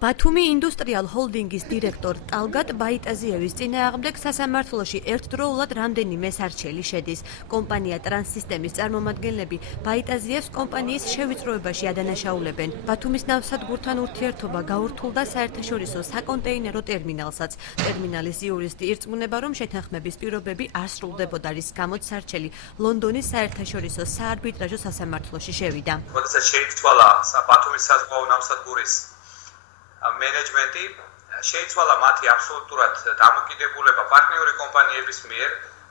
ბათუმი ინდუსტრიალ ჰოლდინგის დირექტორ ტალგატ ბაიტაზიევის წინააღმდეგ სასამართლოში ერთდროულად რამდენიმე სარჩელი შედის. კომპანია ტრანსსისტემის წარმომადგენლები ბაიტაზიევს კომპანიის შევიწროებაში ადანაშაულებენ. ბათუმის ნავსადგურთან ურთიერთობა გაურთულდა საერთაშორისო საკონტეინერო ტერმინალსაც. ტერმინალის იურისტი ირწმუნება, რომ შეთანხმების პირობები არ სრულდებოდა, რის გამოც სარჩელი ლონდონის საერთაშორისო საარბიტრაჟო სასამართლოში შევიდა. როდესაც შეიცვალა ბათუმის საზღვაო ნავსადგურის მენეჯმენტი, შეიცვალა მათი აბსოლუტურად დამოკიდებულება პარტნიორი კომპანიების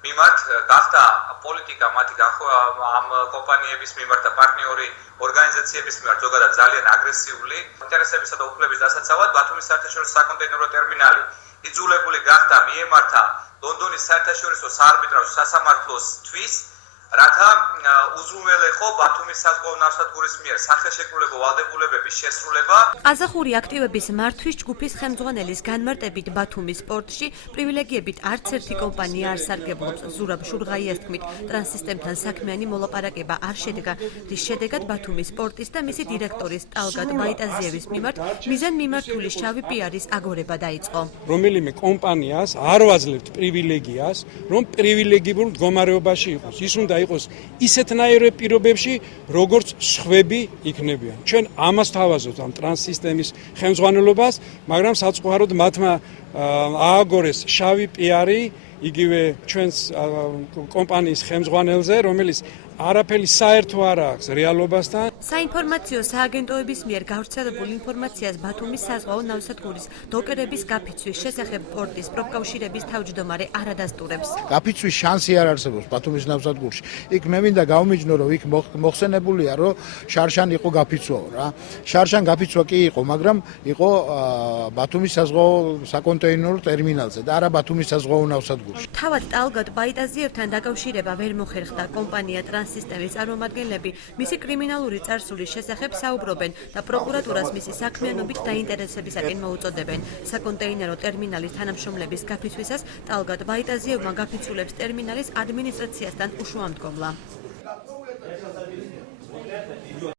მიმართ, გახდა პოლიტიკა მათი ამ კომპანიების მიმართ და პარტნიორი ორგანიზაციების მიმართ ზოგადად ძალიან აგრესიული. ინტერესებისა და უფლების დასაცავად ბათუმის საერთაშორისო საკონტეინერო ტერმინალი იძულებული გახდა მიემართა ლონდონის საერთაშორისო საარბიტრაჟო სასამართლოსთვის, რათა უზრუნველეყო ბათუმის საზღვაო ნავსადგურის მიერ სახელშეკრულებო ვალდებულებების შესრულება. ყაზახური აქტივების მართვის ჯგუფის ხელმძღვანელის განმარტებით ბათუმის პორტში პრივილეგიებით არც ერთი კომპანია არ სარგებლობს. ზურაბ შურღაიას თქმით, ტრანსსისტემთან საქმიანი მოლაპარაკება არ შედგა, რის შედეგად ბათუმის პორტის და მისი დირექტორის ტალგატ ბაიტაზიევის მიმართ მიზანმიმართული შავი პიარის აგორება დაიწყო. რომელიმე კომპანიას არ ვაძლევთ პრივილეგიას, რომ პრივილეგიურ მდგომარეობაში იყოს. ის უნდა იყოს ისეთნაირ პირობებში, როგორც სხვები იქნებიან. ჩვენ ამას თავაზობთ ამ ტრანსსისტემის ხელმძღვანელობას, მაგრამ საწყოაროდ მათმა ააგორეს შავი პიარი იგივე ჩვენს კომპანიის ხელმძღვანელზე, რომელიც არაფერი საერთო არ აქვს რეალობასთან. საინფორმაციო სააგენტოების მიერ გავრცელებულ ინფორმაციას ბათუმის საზღვაო ნავსადგურის დოკერების გაფიცვის შესახებ პორტის პროფკავშირების თავმჯდომარე არ ადასტურებს. გაფიცვის შანსი არ არსებობს ბათუმის ნავსადგურში. იქ მე მინდა გავმიჯნო, რომ იქ მოხსენებულია, რომ შარშან იყო გაფიცვაო რა. შარშან გაფიცვა კი იყო, მაგრამ იყო ბათუმის საზღვაო საკონტეინერო ტერმინალზე და არა ბათუმის საზღვაო ნავსადგურში. თავად ტალგატ ბაიტაზიევთან დაკავშირება ვერ მოხერხდა. კომპანია ტრანსსისტემის წარმომადგენლები მისი კრიმინალური წარსულის შესახებ საუბრობენ და პროკურატურას მისი საქმიანობით დაინტერესებისაკენ მოუწოდებენ. საკონტეინერო ტერმინალის თანამშრომლების გაფიცვისას ტალგატ ბაიტაზიევმა გაფიცულებს ტერმინალის ადმინისტრაციასთან უშუამდგომლა.